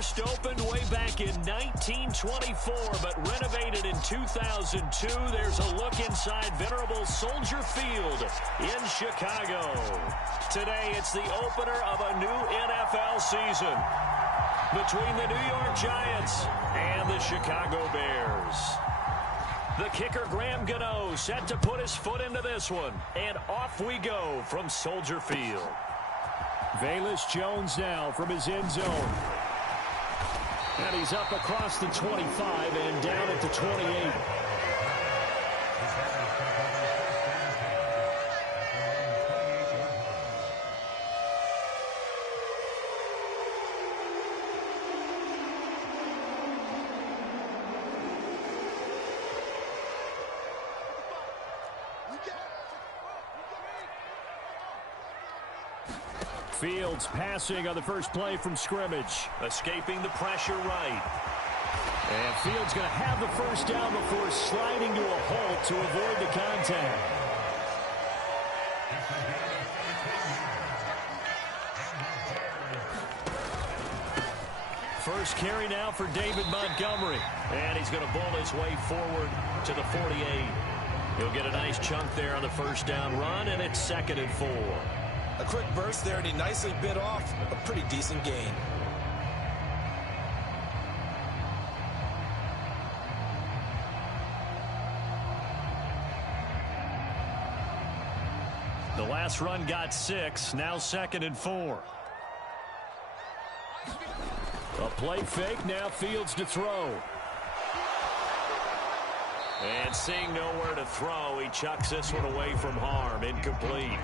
First opened way back in 1924, but renovated in 2002. There's a look inside venerable Soldier Field in Chicago. Today, it's the opener of a new NFL season between the New York Giants and the Chicago Bears. The kicker, Graham Gano, set to put his foot into this one. And off we go from Soldier Field. Velus Jones now from his end zone. And he's up across the 25 and down at the 28. Fields passing on the first play from scrimmage. Escaping the pressure right. And Fields going to have the first down before sliding to a halt to avoid the contact. First carry now for David Montgomery. And he's going to bull his way forward to the 48. He'll get a nice chunk there on the first down run, and it's 2nd and 4. A quick burst there, and he nicely bit off a pretty decent gain. The last run got 6, now 2nd and 4. A play fake, now Fields to throw. And seeing nowhere to throw, he chucks this one away from harm, incomplete.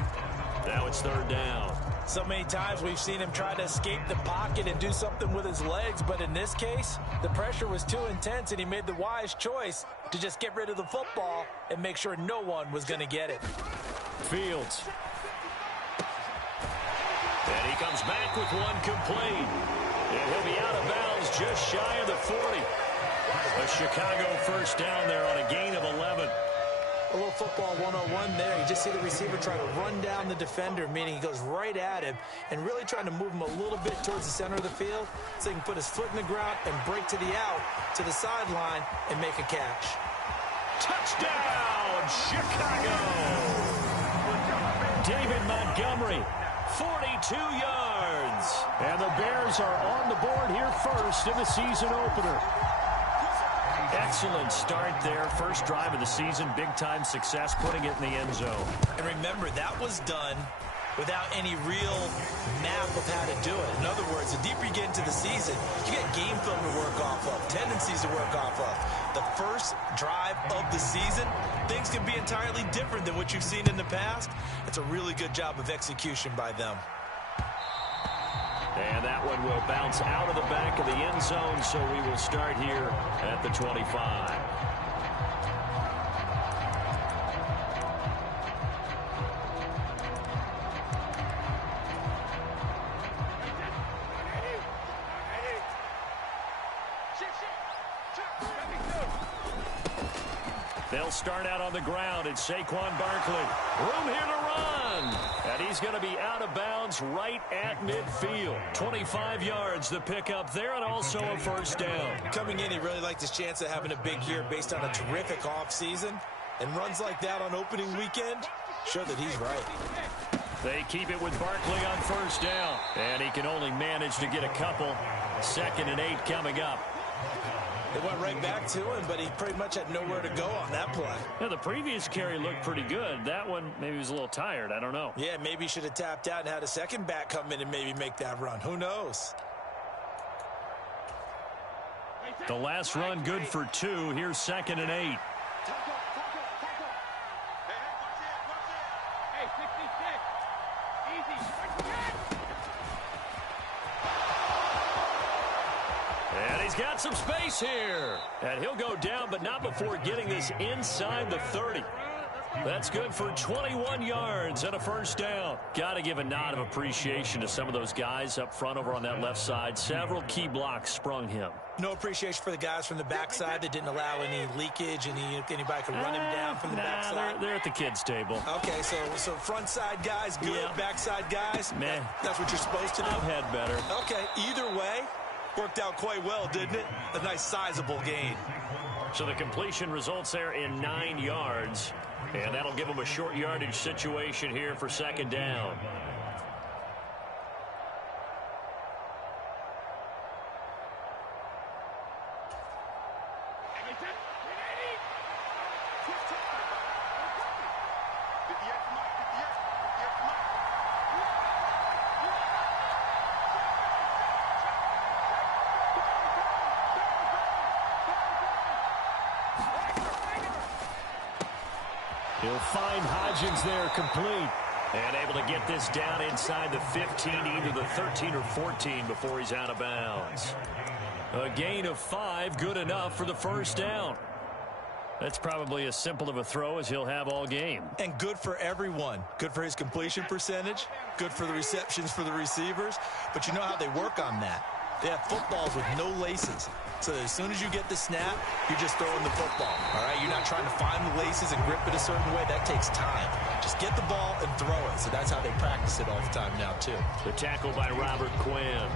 Now it's 3rd down. So many times we've seen him try to escape the pocket and do something with his legs, but in this case, the pressure was too intense and he made the wise choice to just get rid of the football and make sure no one was going to get it. Fields. And he comes back with one complete. And he'll be out of bounds just shy of the 40. A Chicago first down there on a gain of 11. A little football 101 there. You just see the receiver try to run down the defender, meaning he goes right at him and really trying to move him a little bit towards the center of the field so he can put his foot in the ground and break to the out, to the sideline, and make a catch. Touchdown, Chicago! David Montgomery, 42 yards. And the Bears are on the board here first in the season opener. Excellent start there. First drive of the season. Big-time success putting it in the end zone. And remember, that was done without any real map of how to do it. In other words, the deeper you get into the season, you get game film to work off of, tendencies to work off of. The first drive of the season, things can be entirely different than what you've seen in the past. It's a really good job of execution by them. And that one will bounce out of the back of the end zone, so we will start here at the 25. They'll start out on the ground. It's Saquon Barkley. Room here to run. And he's going to be out of bounds right at midfield. 25 yards the pickup there, and also a first down. Coming in, he really liked his chance of having a big year based on a terrific offseason. And runs like that on opening weekend, show that he's right. They keep it with Barkley on first down. And he can only manage to get a couple. 2nd and 8 coming up. They went right back to him, but he pretty much had nowhere to go on that play. Yeah, the previous carry looked pretty good. That one, maybe he was a little tired. I don't know. Yeah, maybe he should have tapped out and had a second back come in and maybe make that run. Who knows? The last run good for 2. Here's 2nd and 8. And he's got some space here. And he'll go down, but not before getting this inside the 30. That's good for 21 yards and a first down. Got to give a nod of appreciation to some of those guys up front over on that left side. Several key blocks sprung him. No appreciation for the guys from the backside that didn't allow any leakage, anybody could run him down from the backside. They're at the kids' table. Okay, so front side guys good, backside guys, man, that's what you're supposed to do. I've had better. Okay, either way, Worked out quite well, didn't it? A nice sizable gain. So the completion results there in 9 yards. And that'll give them a short yardage situation here for second down. He'll find Hodgins there complete. And able to get this down inside the 15, either the 13 or 14 before he's out of bounds. A gain of 5, good enough for the first down. That's probably as simple of a throw as he'll have all game. And good for everyone. Good for his completion percentage. Good for the receptions for the receivers. But you know how they work on that. They have footballs with no laces. So as soon as you get the snap, you're just throwing the football. All right, you're not trying to find the laces and grip it a certain way. That takes time. Just get the ball and throw it. So that's how they practice it all the time now, too. The tackle by Robert Quinn.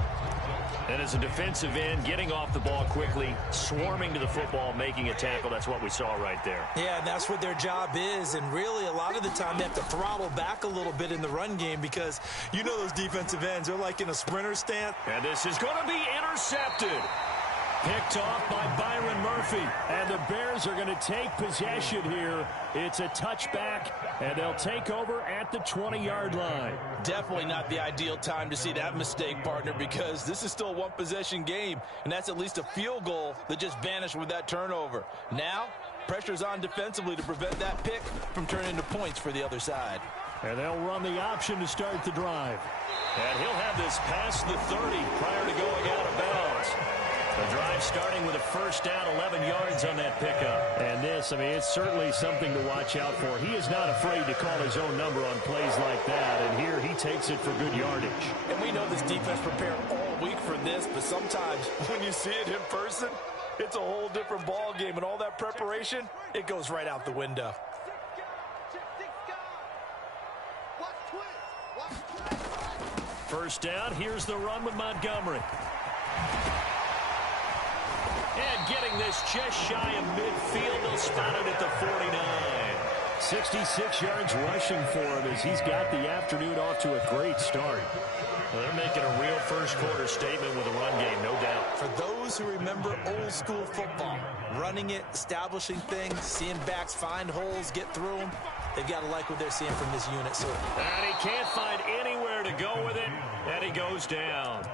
And as a defensive end, getting off the ball quickly, swarming to the football, making a tackle. That's what we saw right there. Yeah, and that's what their job is. And really, a lot of the time, they have to throttle back a little bit in the run game because you know those defensive ends, they're like in a sprinter stance. And this is going to be intercepted. Picked off by Byron Murphy. And the Bears are going to take possession here. It's a touchback, and they'll take over at the 20-yard line. Definitely not the ideal time to see that mistake, partner, because this is still a one-possession game, and that's at least a field goal that just vanished with that turnover. Now, pressure's on defensively to prevent that pick from turning into points for the other side. And they'll run the option to start the drive. And he'll have this past the 30 prior to going out of bounds. The drive starting with a first down, 11 yards on that pickup. And this, I mean, it's certainly something to watch out for. He is not afraid to call his own number on plays like that. And here he takes it for good yardage. And we know this defense prepared all week for this, but sometimes when you see it in person, it's a whole different ball game. And all that preparation, it goes right out the window. First down, here's the run with Montgomery. And getting this just shy of midfield, they'll spot it at the 49. 66 yards rushing for him as he's got the afternoon off to a great start. Well, they're making a real first-quarter statement with a run game, no doubt. For those who remember old-school football, running it, establishing things, seeing backs find holes, get through them, they've got to like what they're seeing from this unit. So, and he can't find anywhere to go with it, and he goes down.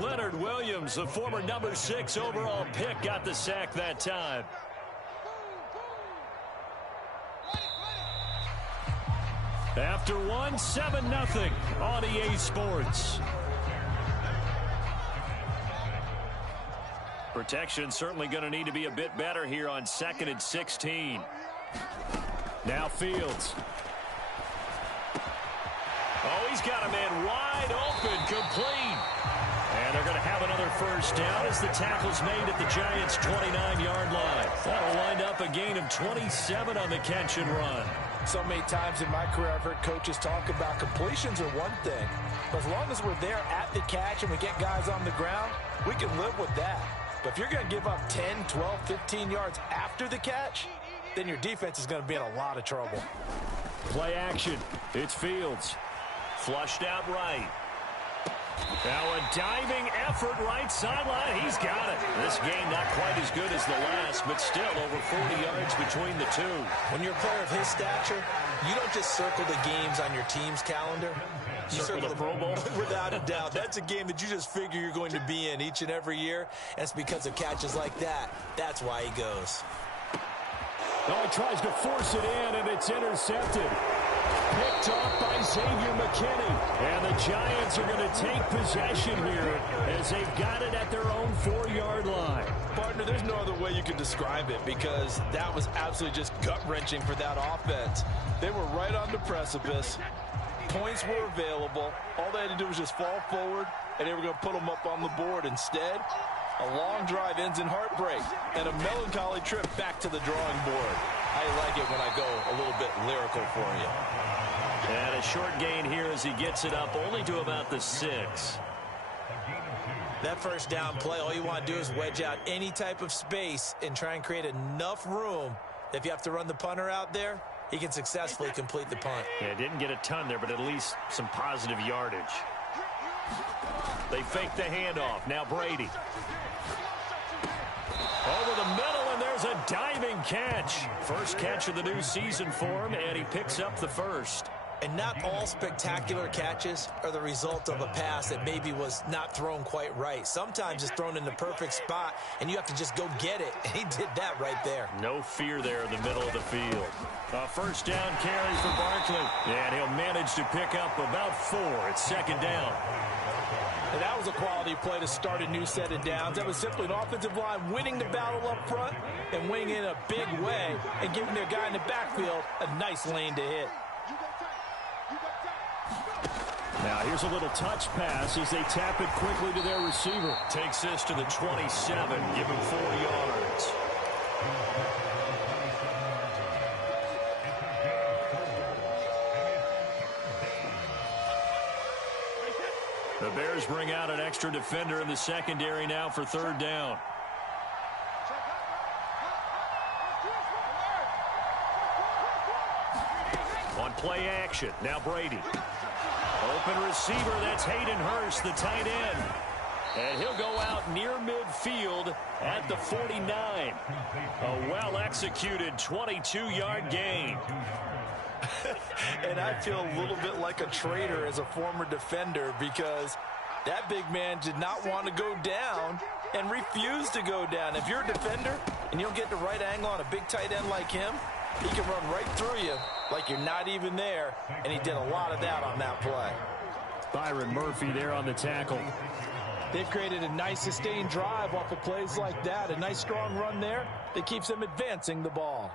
Leonard Williams, the former number 6 overall pick, got the sack that time. After one, 7-0 on EA Sports. Protection certainly going to need to be a bit better here on 2nd and 16. Now Fields. Oh, he's got a man wide open, complete. And they're going to have another first down as the tackle's made at the Giants' 29-yard line. That'll wind up a gain of 27 on the catch and run. So many times in my career, I've heard coaches talk about completions are one thing. But as long as we're there at the catch and we get guys on the ground, we can live with that. But if you're going to give up 10, 12, 15 yards after the catch, then your defense is going to be in a lot of trouble. Play action. It's Fields. Flushed out right. Now a diving effort right sideline. He's got it. This game not quite as good as the last, but still over 40 yards between the two. When you're a player of his stature, you don't just circle the games on your team's calendar. You circle the Pro Bowl? Without a doubt. That's a game that you just figure you're going to be in each and every year. And it's because of catches like that. That's why he goes. Oh, he tries to force it in, and it's intercepted. Picked off by Xavier McKinney. And the Giants are going to take possession here as they've got it at their own 4-yard line. Partner, there's no other way you could describe it because that was absolutely just gut-wrenching for that offense. They were right on the precipice. Points were available. All they had to do was just fall forward, and they were going to put them up on the board. Instead, a long drive ends in heartbreak and a melancholy trip back to the drawing board. I like it when I go a little bit lyrical for you. And a short gain here as he gets it up only to about the 6. That first down play, all you want to do is wedge out any type of space and try and create enough room. If you have to run the punter out there, he can successfully complete the punt. Yeah, didn't get a ton there, but at least some positive yardage. They fake the handoff. Now Brady. Over the middle, and there's a diving catch. First catch of the new season for him, and he picks up the first. And not all spectacular catches are the result of a pass that maybe was not thrown quite right. Sometimes it's thrown in the perfect spot, and you have to just go get it. And he did that right there. No fear there in the middle of the field. A first down carry for Barkley. And he'll manage to pick up about 4. It's second down. And that was a quality play to start a new set of downs. That was simply an offensive line winning the battle up front and winning in a big way and giving their guy in the backfield a nice lane to hit. Now here's a little touch pass as they tap it quickly to their receiver. Takes this to the 27, give him 4 yards. The Bears bring out an extra defender in the secondary now for third down. On play action, now Brady. Open receiver, that's Hayden Hurst, the tight end. And he'll go out near midfield at the 49. A well-executed 22-yard gain. And I feel a little bit like a traitor as a former defender because that big man did not want to go down and refused to go down. If you're a defender and you don't get the right angle on a big tight end like him, he can run right through you like you're not even there, and he did a lot of that on that play. Byron Murphy there on the tackle. They've created a nice sustained drive off of plays like that, a nice strong run there that keeps them advancing the ball.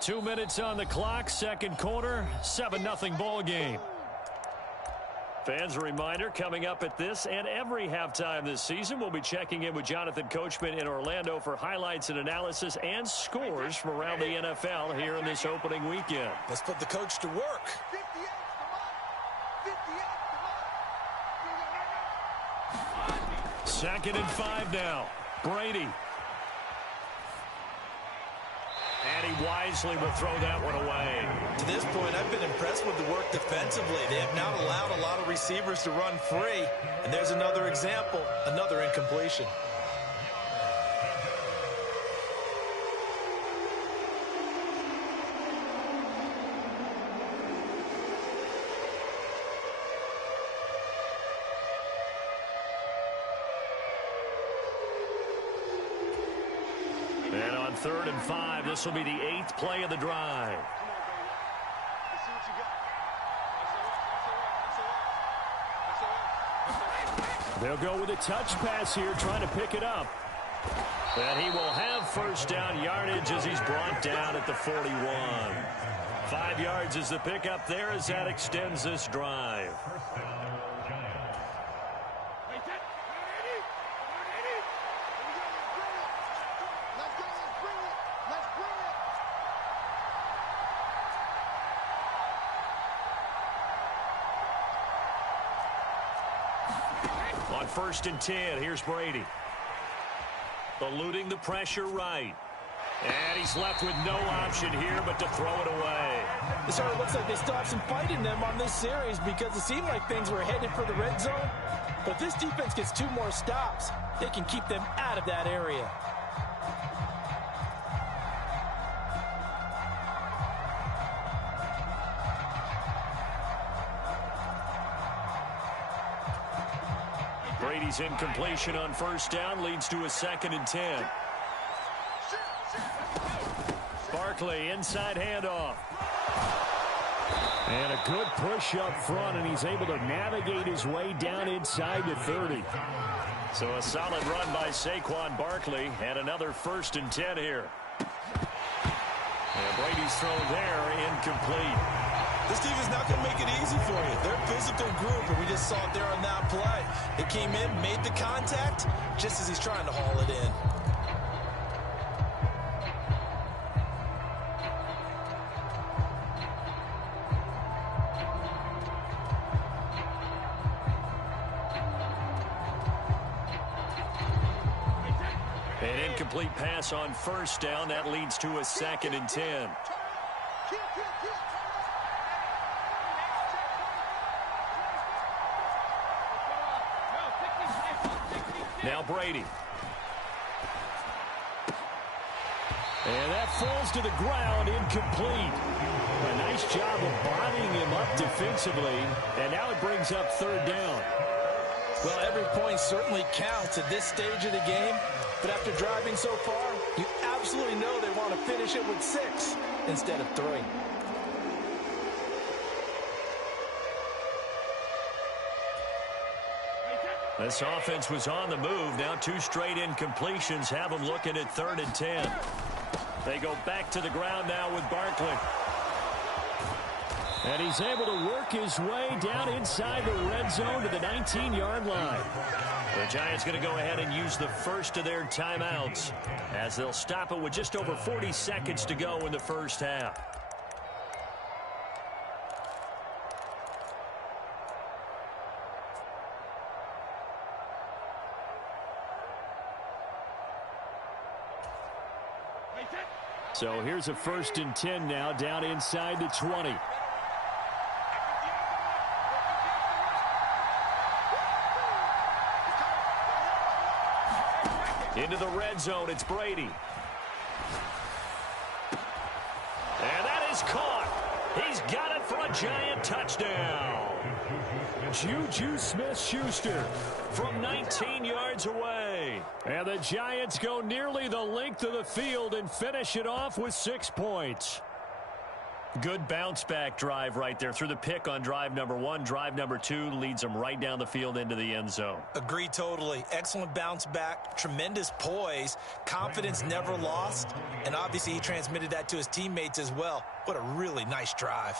2 minutes on the clock, second quarter, 7-0 ball game. Fans, a reminder, coming up at this and every halftime this season, we'll be checking in with Jonathan Coachman in Orlando for highlights and analysis and scores from around the NFL here in this opening weekend. Let's put the coach to work. Second and 5 now. Brady. And he wisely will throw that one away. To this point, I've been impressed with the work defensively. They have not allowed a lot of receivers to run free. And there's another example, another incompletion. And on 3rd and 5, this will be the 8th play of the drive. They'll go with a touch pass here, trying to pick it up. And he will have first down yardage as he's brought down at the 41. 5 yards is the pickup there as that extends this drive. On 1st and 10, here's Brady. Eluding the pressure right. And he's left with no option here but to throw it away. It sort of looks like they still have some fight in them on this series because it seemed like things were headed for the red zone. But this defense gets 2 more stops. They can keep them out of that area. Brady's incompletion on first down leads to a 2nd and 10. Barkley, inside handoff. And a good push up front, and he's able to navigate his way down inside the 30. So a solid run by Saquon Barkley, and another 1st and 10 here. And Brady's throw there, incomplete. This team is not going to make it easy for you. They're a physical group, and we just saw it there on that play. They came in, made the contact, just as he's trying to haul it in. An incomplete pass on first down. That leads to a 2nd and 10. Now Brady. And that falls to the ground, incomplete. A nice job of bodying him up defensively, and now it brings up 3rd down. Well, every point certainly counts at this stage of the game, but after driving so far, you absolutely know they want to finish it with 6 instead of 3. This offense was on the move. Now 2 straight incompletions have them looking at 3rd and 10. They go back to the ground now with Barkley. And he's able to work his way down inside the red zone to the 19-yard line. The Giants going to go ahead and use the first of their timeouts as they'll stop it with just over 40 seconds to go in the first half. So here's a 1st and 10 now down inside the 20. Into the red zone, it's Brady. And that is caught. He's got it for a Giant touchdown. Juju Smith-Schuster from 19 yards away. And the Giants go nearly the length of the field and finish it off with 6 points. Good bounce-back drive right there through the pick on drive number 1. Drive number 2 leads them right down the field into the end zone. Agree totally. Excellent bounce back, tremendous poise, confidence never lost, and obviously he transmitted that to his teammates as well. What a really nice drive.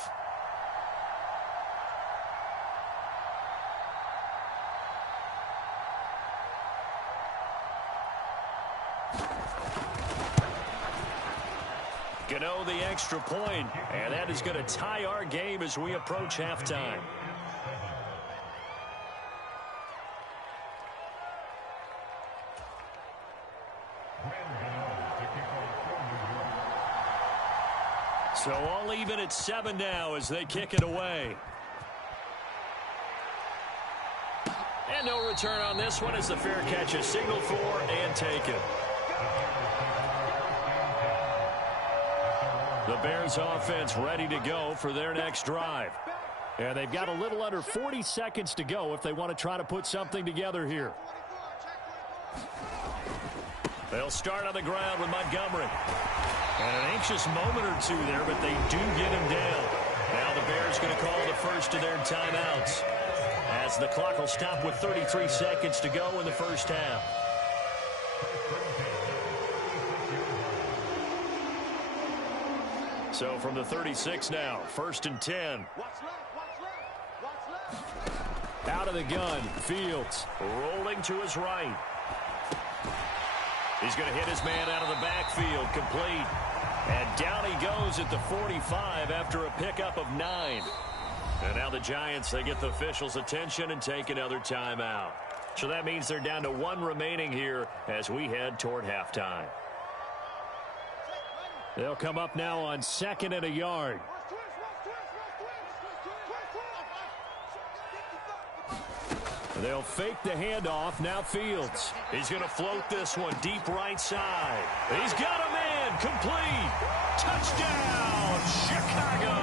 Gano the extra point, and that is going to tie our game as we approach halftime. So all even at 7 now as they kick it away. And no return on this one as the fair catch is signaled for and taken. The Bears offense ready to go for their next drive. And they've got a little under 40 seconds to go if they want to try to put something together here. They'll start on the ground with Montgomery. And an anxious moment or two there, but they do get him down. Now the Bears going to call the first of their timeouts, as the clock will stop with 33 seconds to go in the first half. So from the 36 now, 1st and 10. Out of the gun, Fields rolling to his right. He's going to hit his man out of the backfield, complete. And down he goes at the 45 after a pickup of 9. And now the Giants, they get the officials' attention and take another timeout. So that means they're down to 1 remaining here as we head toward halftime. They'll come up now on 2nd and a yard. They'll fake the handoff. Now Fields. He's going to float this one deep right side. He's got a man. Complete. Touchdown, Chicago.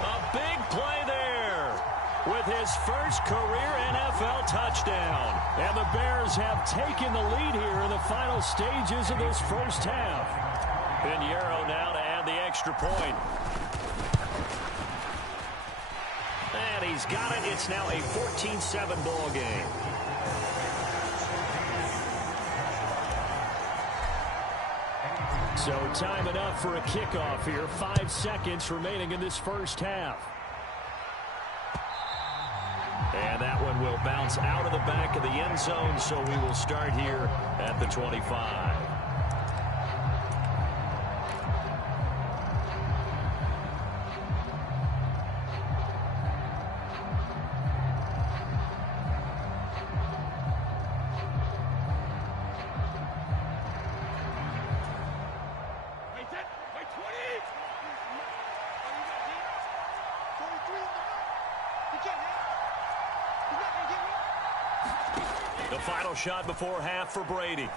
A big play there with his first career NFL touchdown. And the Bears have taken the lead here in the final stages of this first half. Pinheiro now to add the extra point. And he's got it. It's now a 14-7 ball game. So time enough for a kickoff here. 5 seconds remaining in this first half. And that one will bounce out of the back of the end zone, so we will start here at the 25. The final shot before half for Brady.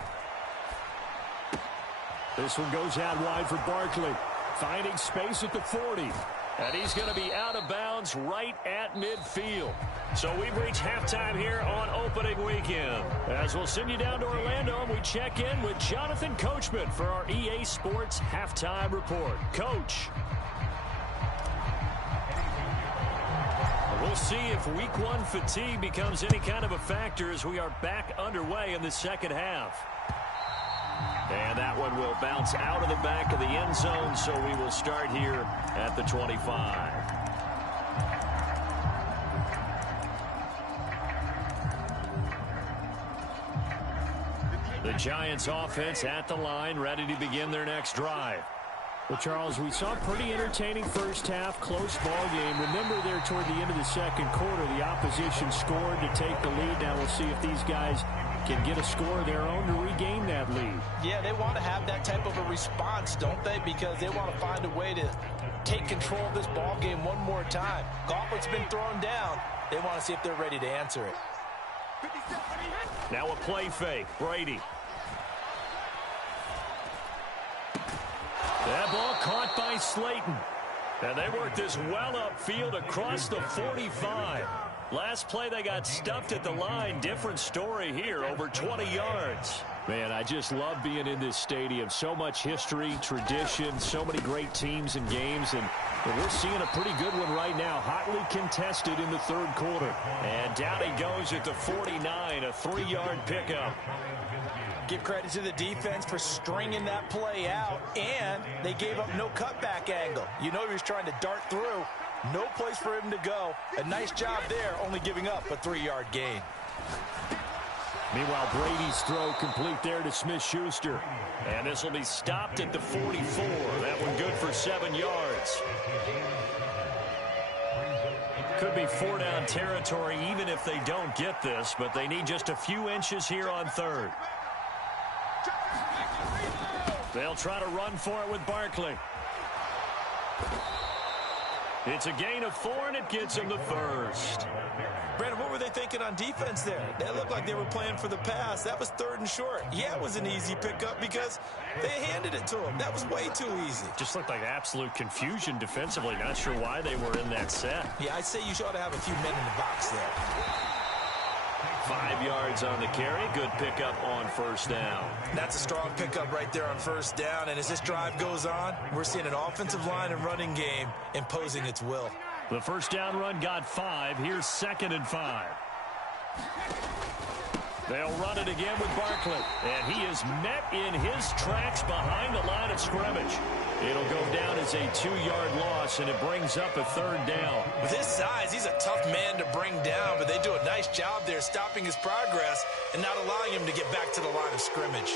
This one goes out wide for Barkley. Finding space at the 40. And he's going to be out of bounds right at midfield. So we've reached halftime here on opening weekend. As we'll send you down to Orlando, and we check in with Jonathan Coachman for our EA Sports Halftime Report. Coach. We'll see if week one fatigue becomes any kind of a factor as we are back underway in the second half. And that one will bounce out of the back of the end zone, so we will start here at the 25. The Giants offense at the line, ready to begin their next drive. Well, Charles, we saw a pretty entertaining first half, close ball game. Remember there toward the end of the second quarter, the opposition scored to take the lead. Now we'll see if these guys can get a score of their own to regain that lead. Yeah, they want to have that type of a response, don't they? Because they want to find a way to take control of this ball game one more time. Gauntlet's been thrown down. They want to see if they're ready to answer it. Now a play fake. Brady. That ball caught by Slayton. And they worked this well upfield across the 45. Last play, they got stuffed at the line. Different story here, over 20 yards. Man, I just love being in this stadium. So much history, tradition, so many great teams and games. And we're seeing a pretty good one right now, hotly contested in the third quarter. And down he goes at the 49, a 3-yard pickup. Give credit to the defense for stringing that play out, and they gave up no cutback angle. You know he was trying to dart through. No place for him to go. A nice job there, only giving up a 3-yard gain. Meanwhile, Brady's throw complete there to Smith-Schuster. And this will be stopped at the 44. That one good for 7 yards. Could be 4-down territory even if they don't get this, but they need just a few inches here on third. They'll try to run for it with Barkley. It's a gain of 4, and it gets him the first. Brandon, what were they thinking on defense there? They looked like they were playing for the pass. That was 3rd and short. Yeah, it was an easy pickup because they handed it to him. That was way too easy. Just looked like absolute confusion defensively. Not sure why they were in that set. Yeah, I'd say you ought to have a few men in the box there. 5 yards on the carry. Good pickup on first down. That's a strong pickup right there on first down. And as this drive goes on, we're seeing an offensive line and running game imposing its will. The first down run got 5. Here's 2nd and 5. They'll run it again with Barkley. And he is met in his tracks behind the line of scrimmage. It'll go down as a 2-yard loss, and it brings up a 3rd down. With his size, he's a tough man to bring down, but they do a nice job there stopping his progress and not allowing him to get back to the line of scrimmage.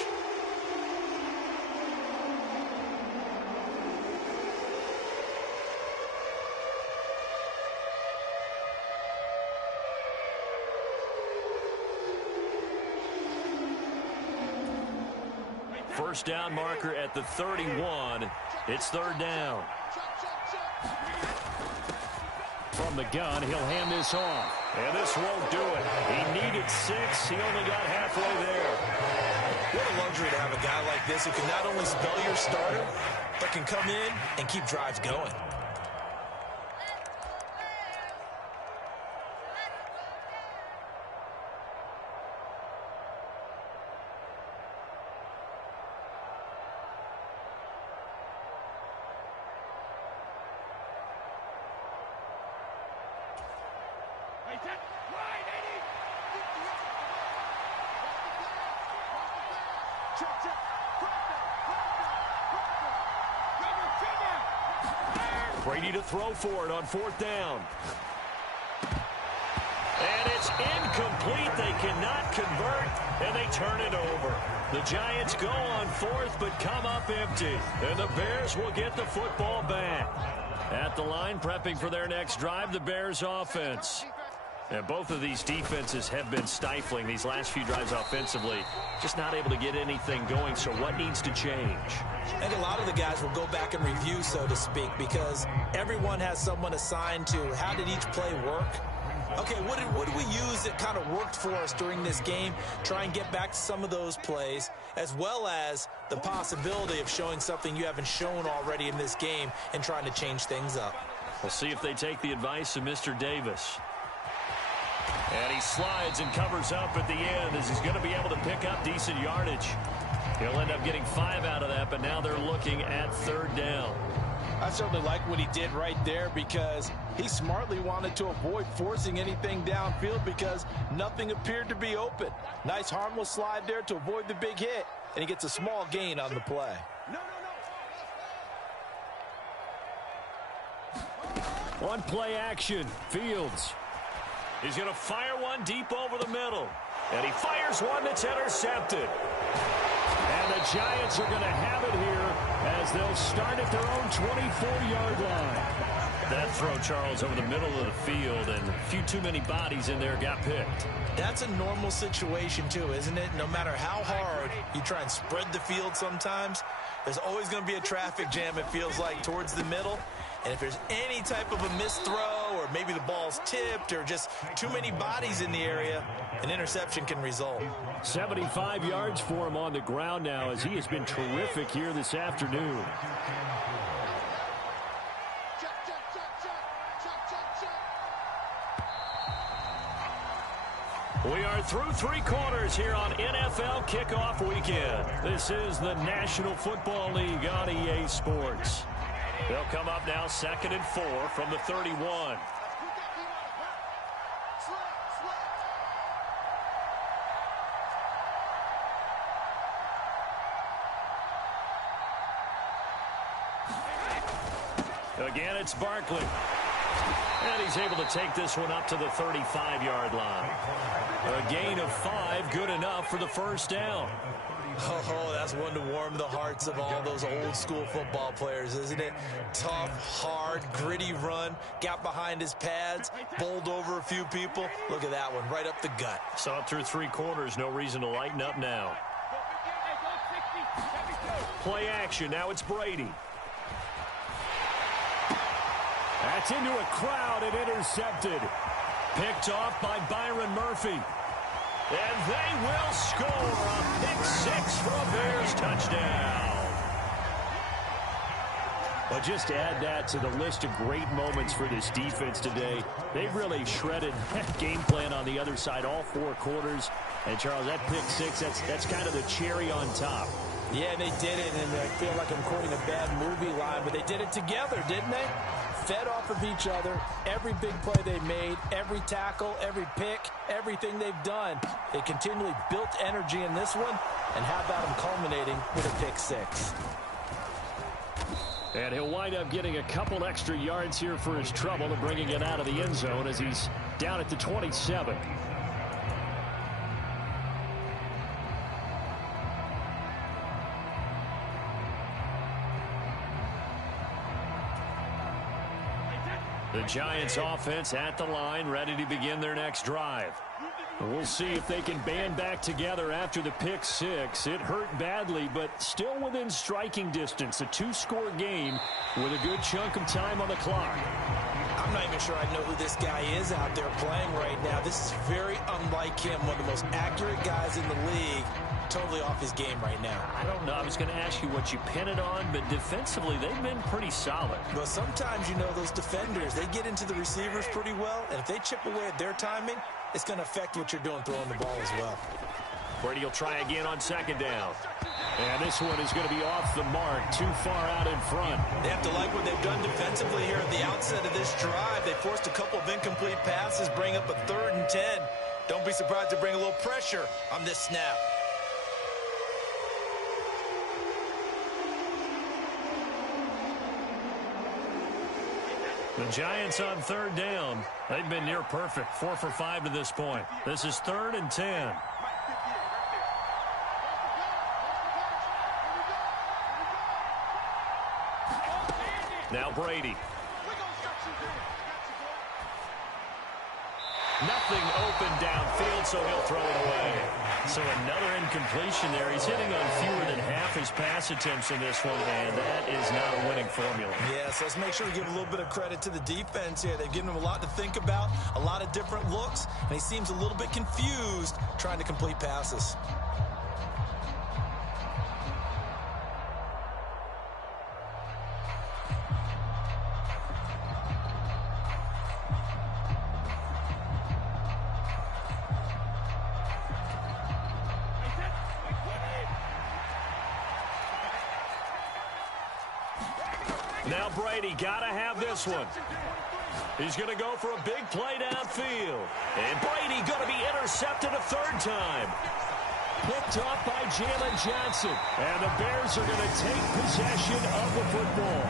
First down marker at the 31. It's 3rd down. From the gun, he'll hand this off. And this won't do it. He needed 6. He only got halfway there. What a luxury to have a guy like this who can not only spell your starter, but can come in and keep drives going. Brady to throw for it on 4th down. And it's incomplete. They cannot convert, and they turn it over. The Giants go on 4th, but come up empty. And the Bears will get the football back. At the line, prepping for their next drive, the Bears offense. And both of these defenses have been stifling these last few drives offensively. Just not able to get anything going, so what needs to change? I think a lot of the guys will go back and review, so to speak, because everyone has someone assigned to how did each play work, Okay, what did we use that kind of worked for us during this game? Try and get back to some of those plays, as well as the possibility of showing something you haven't shown already in this game and trying to change things up. We'll see if they take the advice of Mr. Davis. And he slides and covers up at the end as he's going to be able to pick up decent yardage. He'll end up getting 5 out of that, but now they're looking at 3rd down. I certainly like what he did right there because he smartly wanted to avoid forcing anything downfield because nothing appeared to be open. Nice harmless slide there to avoid the big hit, and he gets a small gain on the play. On play action, Fields. He's going to fire one deep over the middle. And he fires one that's intercepted. And the Giants are going to have it here as they'll start at their own 24-yard line. That throw, Charles, over the middle of the field, and a few too many bodies in there got picked. That's a normal situation, too, isn't it? No matter how hard you try and spread the field sometimes, there's always going to be a traffic jam, it feels like, towards the middle. And if there's any type of a missed throw or maybe the ball's tipped or just too many bodies in the area, an interception can result. 75 yards for him on the ground now as he has been terrific here this afternoon. We are through 3 quarters here on NFL Kickoff Weekend. This is the National Football League on EA Sports. They'll come up now 2nd and 4 from the 31. Again, it's Barkley. And he's able to take this one up to the 35-yard line. A gain of 5, good enough for the 1st down. Oh, that's one to warm the hearts of all those old-school football players, isn't it? Tough, hard, gritty run, got behind his pads, bowled over a few people. Look at that one, right up the gut. Saw it through 3 quarters, no reason to lighten up now. Play action, now it's Brady. That's into a crowd and intercepted. Picked off by Byron Murphy. And they will score a pick-6 for a Bears touchdown. But just to add that to the list of great moments for this defense today, they've really shredded that game plan on the other side all 4 quarters. And, Charles, that pick-6, that's kind of the cherry on top. Yeah, they did it, and I feel like I'm quoting a bad movie line, but they did it together, didn't they? Fed off of each other, every big play they made, every tackle, every pick, everything they've done. They continually built energy in this one, and how about them culminating with a pick-6? And he'll wind up getting a couple extra yards here for his trouble and bringing it out of the end zone as he's down at the 27. The Giants offense at the line, ready to begin their next drive. We'll see if they can band back together after the pick-6. It hurt badly, but still within striking distance. A 2-score game with a good chunk of time on the clock. I'm not even sure I know who this guy is out there playing right now. This is very unlike him, one of the most accurate guys in the league. Totally off his game right now. I don't know. I was going to ask you what you pin it on, but defensively, they've been pretty solid. Well, sometimes, you know, those defenders, they get into the receivers pretty well, and if they chip away at their timing, it's going to affect what you're doing throwing the ball as well. Brady will try again on 2nd down. And this one is going to be off the mark, too far out in front. They have to like what they've done defensively here at the outset of this drive. They forced a couple of incomplete passes, bring up a 3rd and 10. Don't be surprised to bring a little pressure on this snap. The Giants on 3rd down. They've been near perfect. 4 for 5 to this point. This is 3rd and 10. Now Brady. Nothing open downfield, so he'll throw it away. So another incompletion there. He's hitting on fewer than half his pass attempts in this one, and that is not a winning formula. Yes, let's make sure we give a little bit of credit to the defense here. They've given him a lot to think about, a lot of different looks, and he seems a little bit confused trying to complete passes. Now Brady got to have this one. He's going to go for a big play downfield. And Brady going to be intercepted a third time. Picked off by Jalen Johnson. And the Bears are going to take possession of the football.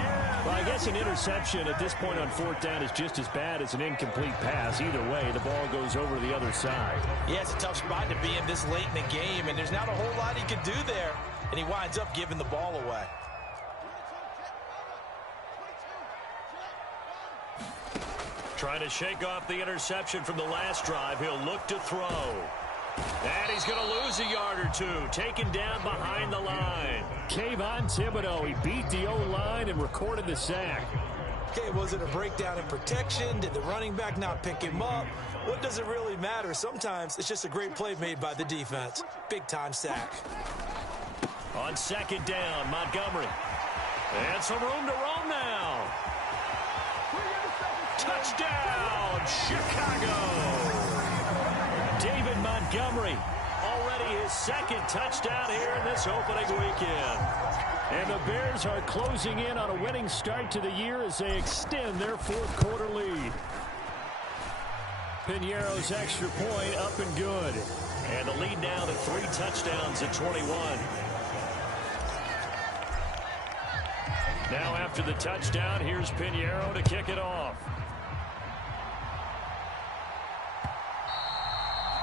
Well, I guess an interception at this point on fourth down is just as bad as an incomplete pass. Either way, the ball goes over to the other side. Yeah, it's a tough spot to be in this late in the game, and there's not a whole lot he can do there. And he winds up giving the ball away. Trying to shake off the interception from the last drive. He'll look to throw. And he's going to lose a yard or two. Taken down behind the line. Kayvon Thibodeau, he beat the O-line and recorded the sack. Okay, was it a breakdown in protection? Did the running back not pick him up? What does it really matter? Sometimes it's just a great play made by the defense. Big-time sack. On second down, Montgomery. And some room to roam now. Touchdown, Chicago! David Montgomery, already his second touchdown here in this opening weekend. And the Bears are closing in on a winning start to the year as they extend their fourth quarter lead. Piñeiro's extra point up and good. And the lead now to 3 touchdowns at 21. Now after the touchdown, here's Piñeiro to kick it off.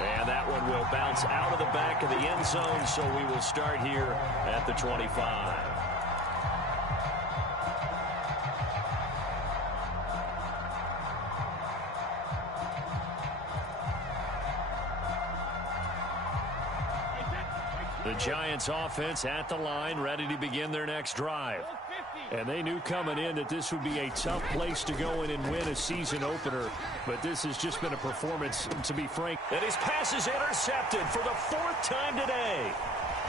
And that one will bounce out of the back of the end zone, so we will start here at the 25. The Giants offense at the line, ready to begin their next drive. And they knew coming in that this would be a tough place to go in and win a season opener. But this has just been a performance, to be frank. And his pass is intercepted for the 4th time today.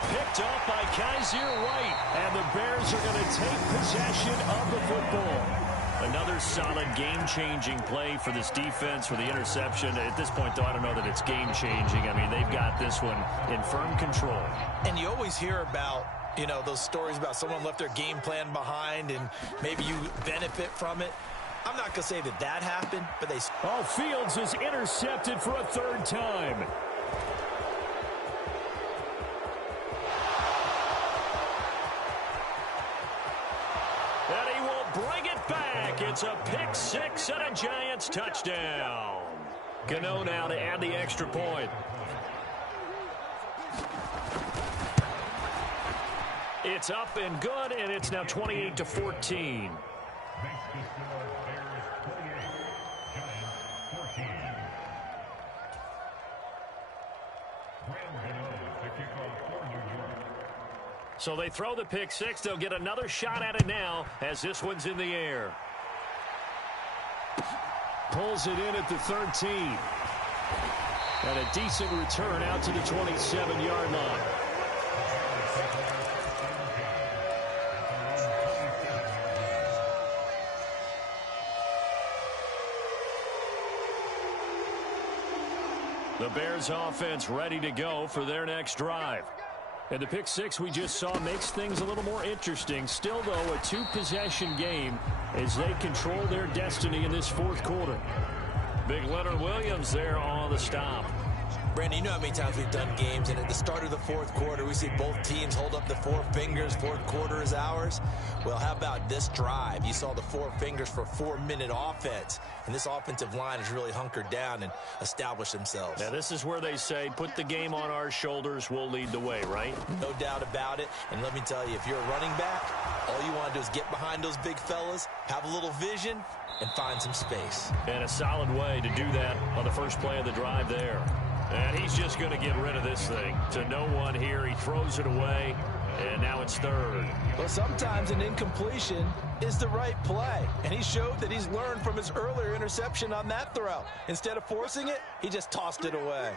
Picked off by Kaiser White. And the Bears are going to take possession of the football. Another solid game-changing play for this defense for the interception. At this point, though, I don't know that it's game-changing. I mean, they've got this one in firm control. And you always hear about, you know, those stories about someone left their game plan behind and maybe you benefit from it. I'm not going to say that that happened, but they... Oh, Fields is intercepted for a 3rd time. And he will bring it back. It's a pick 6 and a Giants touchdown. Gano now to add the extra point. It's up and good, and it's now 28-14. So they throw the pick 6. They'll get another shot at it now as this one's in the air. Pulls it in at the 13. And a decent return out to the 27-yard line. The Bears offense ready to go for their next drive. And the pick 6 we just saw makes things a little more interesting. Still, though, a 2-possession game as they control their destiny in this 4th quarter. Big Leonard Williams there on the stop. Brandon, you know how many times we've done games, and at the start of the fourth quarter, we see both teams hold up the four fingers, fourth quarter is ours. Well, how about this drive? You saw the four fingers for 4-minute offense, and this offensive line has really hunkered down and established themselves. Now, this is where they say, put the game on our shoulders, we'll lead the way, right? No doubt about it, and let me tell you, if you're a running back, all you want to do is get behind those big fellas, have a little vision, and find some space. And a solid way to do that on the first play of the drive there. And he's just going to get rid of this thing. To no one here, he throws it away, and now it's third. Well, sometimes an incompletion is the right play, and he showed that he's learned from his earlier interception on that throw. Instead of forcing it, he just tossed it away.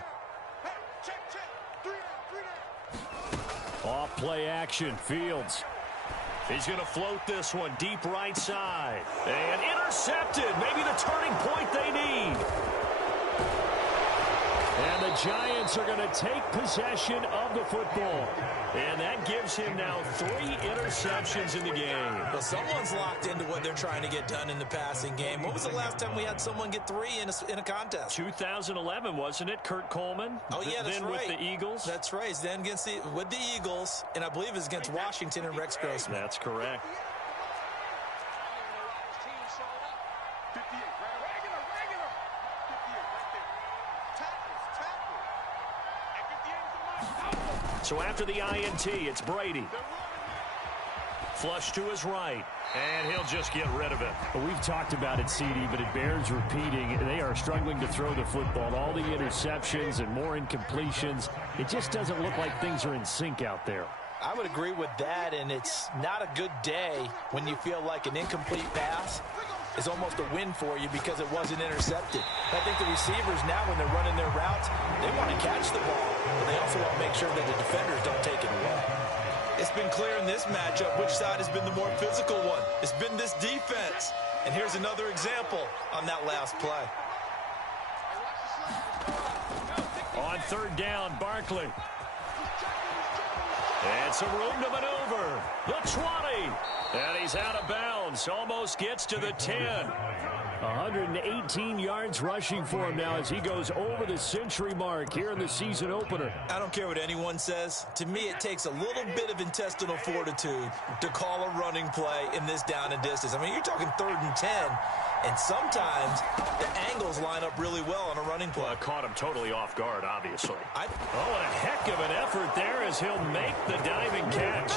Off play action, Fields. He's going to float this one deep right side. And intercepted. Maybe the turning point they need. And the Giants are going to take possession of the football. And that gives him now 3 interceptions in the game. Well, someone's locked into what they're trying to get done in the passing game. When was the last time we had someone get 3 in a contest? 2011, wasn't it? Kurt Coleman? Oh, yeah, that's then right. With the Eagles? That's right. Then with the Eagles, and I believe it's against Washington and Rex Grossman. That's correct. So after the INT, it's Brady. Flush to his right, and he'll just get rid of it. Well, we've talked about it, CD, but it bears repeating. They are struggling to throw the football. All the interceptions and more incompletions. It just doesn't look like things are in sync out there. I would agree with that, and it's not a good day when you feel like an incomplete pass is almost a win for you because it wasn't intercepted. I think the receivers now, when they're running their routes, they want to catch the ball, but they also want to make sure that the defenders don't take it away. It's been clear in this matchup which side has been the more physical one. It's been this defense. And here's another example on that last play. On third down, Barkley. And some room to maneuver. The 20. And he's out of bounds. Almost gets to the 10. 118 yards rushing for him now as he goes over the century mark here in the season opener. I don't care what anyone says. To me, it takes a little bit of intestinal fortitude to call a running play in this down and distance. I mean, you're talking 3rd and 10, and sometimes the angles line up really well on a running play. Well, it caught him totally off guard, obviously. And a heck of an effort there as he'll make the diving catch.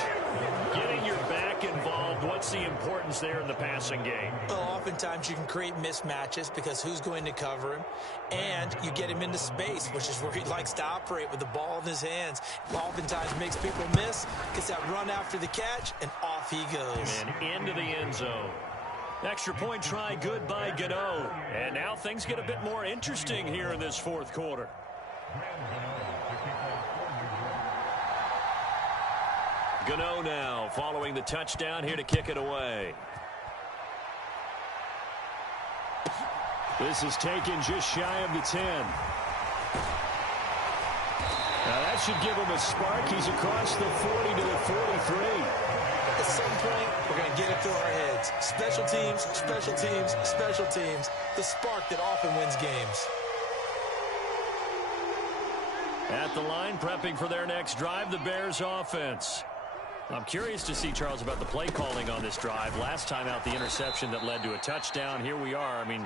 Getting your back involved, what's the importance there in the passing game? Well, oftentimes you can create mismatches because who's going to cover him, and you get him into space, which is where he likes to operate with the ball in his hands. Oftentimes makes people miss, gets that run after the catch, and off he goes. And into the end zone. Extra point try good by Gano. And now things get a bit more interesting here in this fourth quarter. Gano now following the touchdown here to kick it away. This is taken just shy of the 10. Now that should give him a spark. He's across the 40 to the 43. At some point, we're going to get it through our heads. Special teams, special teams, special teams. The spark that often wins games. At the line, prepping for their next drive, the Bears offense. I'm curious to see, Charles, about the play calling on this drive. Last time out, the interception that led to a touchdown. Here we are. I mean,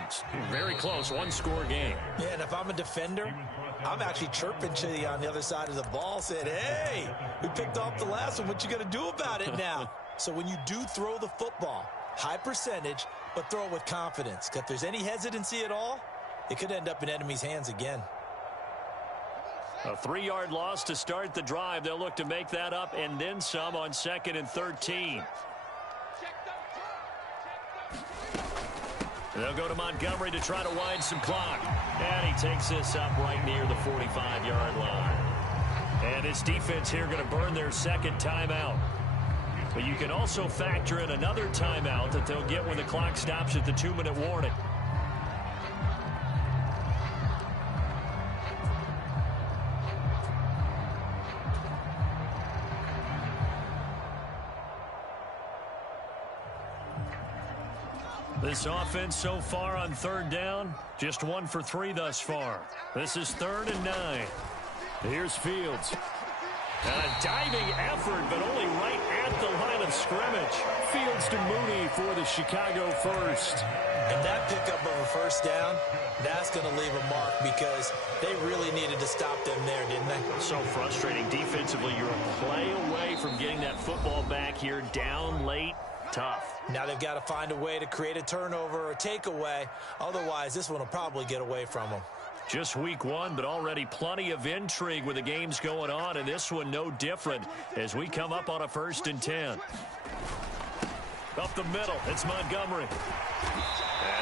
very close, one-score game. Yeah, and if I'm a defender, I'm actually chirping to you on the other side of the ball, saying, hey, we picked off the last one. What you going to do about it now? So when you do throw the football, high percentage, but throw it with confidence. Because if there's any hesitancy at all, it could end up in enemy's hands again. A 3-yard loss to start the drive. They'll look to make that up and then some on 2nd and 13. They'll go to Montgomery to try to wind some clock. And he takes this up right near the 45-yard line. And this defense here going to burn their second timeout. But you can also factor in another timeout that they'll get when the clock stops at the 2-minute warning. This offense so far on third down, just 1 for 3 thus far. This is 3rd and 9. Here's Fields. And a diving effort, but only right at the line of scrimmage. Fields to Mooney for the Chicago first. And that pickup of a first down, that's going to leave a mark because they really needed to stop them there, didn't they? So frustrating. Defensively, you're a play away from getting that football back here. Down late, tough. Now they've got to find a way to create a turnover or a takeaway. Otherwise, this one will probably get away from them. Just week 1, but already plenty of intrigue with the games going on, and this one no different as we come up on a 1st and 10. Up the middle, it's Montgomery.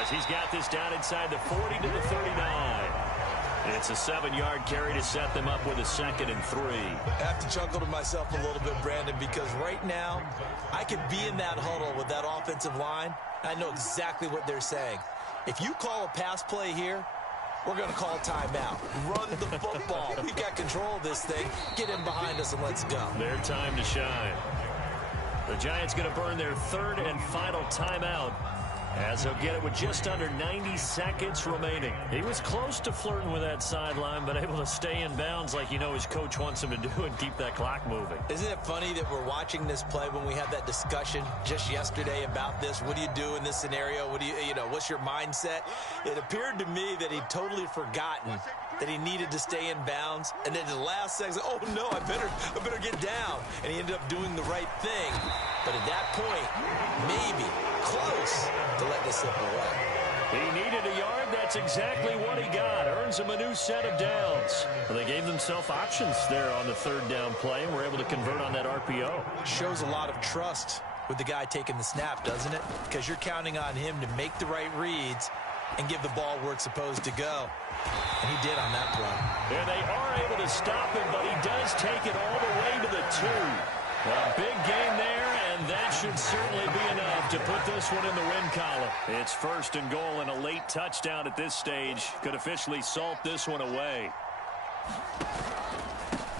As he's got this down inside the 40 to the 39. It's a 7-yard carry to set them up with a 2nd and 3. I have to chuckle to myself a little bit, Brandon, because right now I could be in that huddle with that offensive line. I know exactly what they're saying. If you call a pass play here, we're going to call timeout. Run the football. We've got control of this thing. Get in behind us and let's go. Their time to shine. The Giants going to burn their 3rd and final timeout as they'll get it with just under 90 seconds remaining. He was close to flirting with that sideline, but able to stay in bounds like his coach wants him to do and keep that clock moving. Isn't it funny that we're watching this play when we had that discussion just yesterday about this? What do you do in this scenario? What do what's your mindset? It appeared to me that he'd totally forgotten that he needed to stay in bounds, and then the last second, oh no, I better get down. And he ended up doing the right thing. But at that point, maybe close to let this slip away. He needed a yard. That's exactly what he got. Earns him a new set of downs. Well, they gave themselves options there on the 3rd down play and were able to convert on that RPO. Shows a lot of trust with the guy taking the snap, doesn't it? Because you're counting on him to make the right reads and give the ball where it's supposed to go. And he did on that play. And they are able to stop him, but he does take it all the way to the 2. A big gain there, and that should certainly be enough to put this one in the win column. It's 1st and goal, and a late touchdown at this stage could officially salt this one away.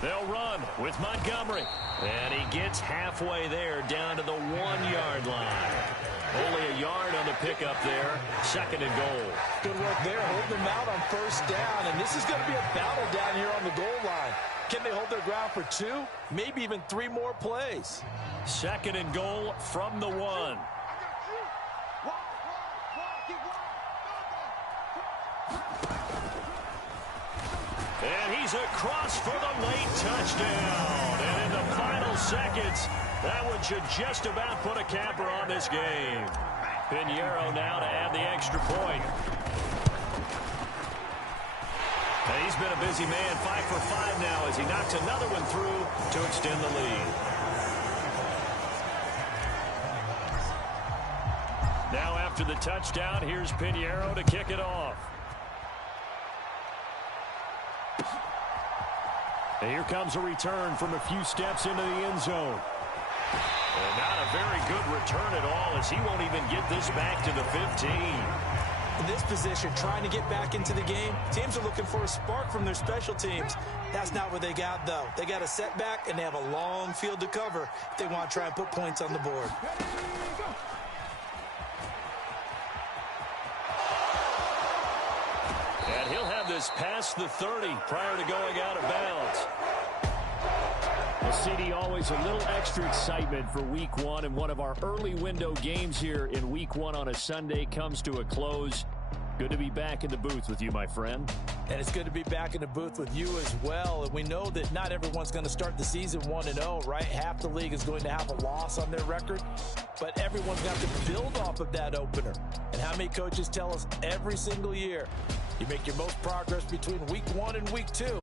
They'll run with Montgomery. And he gets halfway there down to the 1-yard line. Only a yard on the pickup there. 2nd and goal. Good work there, holding them out on 1st down. And this is going to be a battle down here on the goal line. Can they hold their ground for 2, maybe even 3 more plays? 2nd and goal from the 1. And he's across for the late touchdown. And in the final seconds, that one should just about put a capper on this game. Pinheiro now to add the extra point. And he's been a busy man, 5 for 5 now as he knocks another one through to extend the lead. Now after the touchdown, here's Pinheiro to kick it off. And here comes a return from a few steps into the end zone. And not a very good return at all as he won't even get this back to the 15. In this position, trying to get back into the game, teams are looking for a spark from their special teams. That's not what they got, though. They got a setback, and they have a long field to cover if they want to try and put points on the board. And he'll have this past the 30 prior to going out of bounds. Well, CD, always a little extra excitement for week 1, and one of our early window games here in week 1 on a Sunday comes to a close. Good to be back in the booth with you, my friend. And it's good to be back in the booth with you as well. And we know that not everyone's going to start the season 1-0, right? Half the league is going to have a loss on their record. But everyone's got to build off of that opener. And how many coaches tell us every single year, you make your most progress between week 1 and week 2.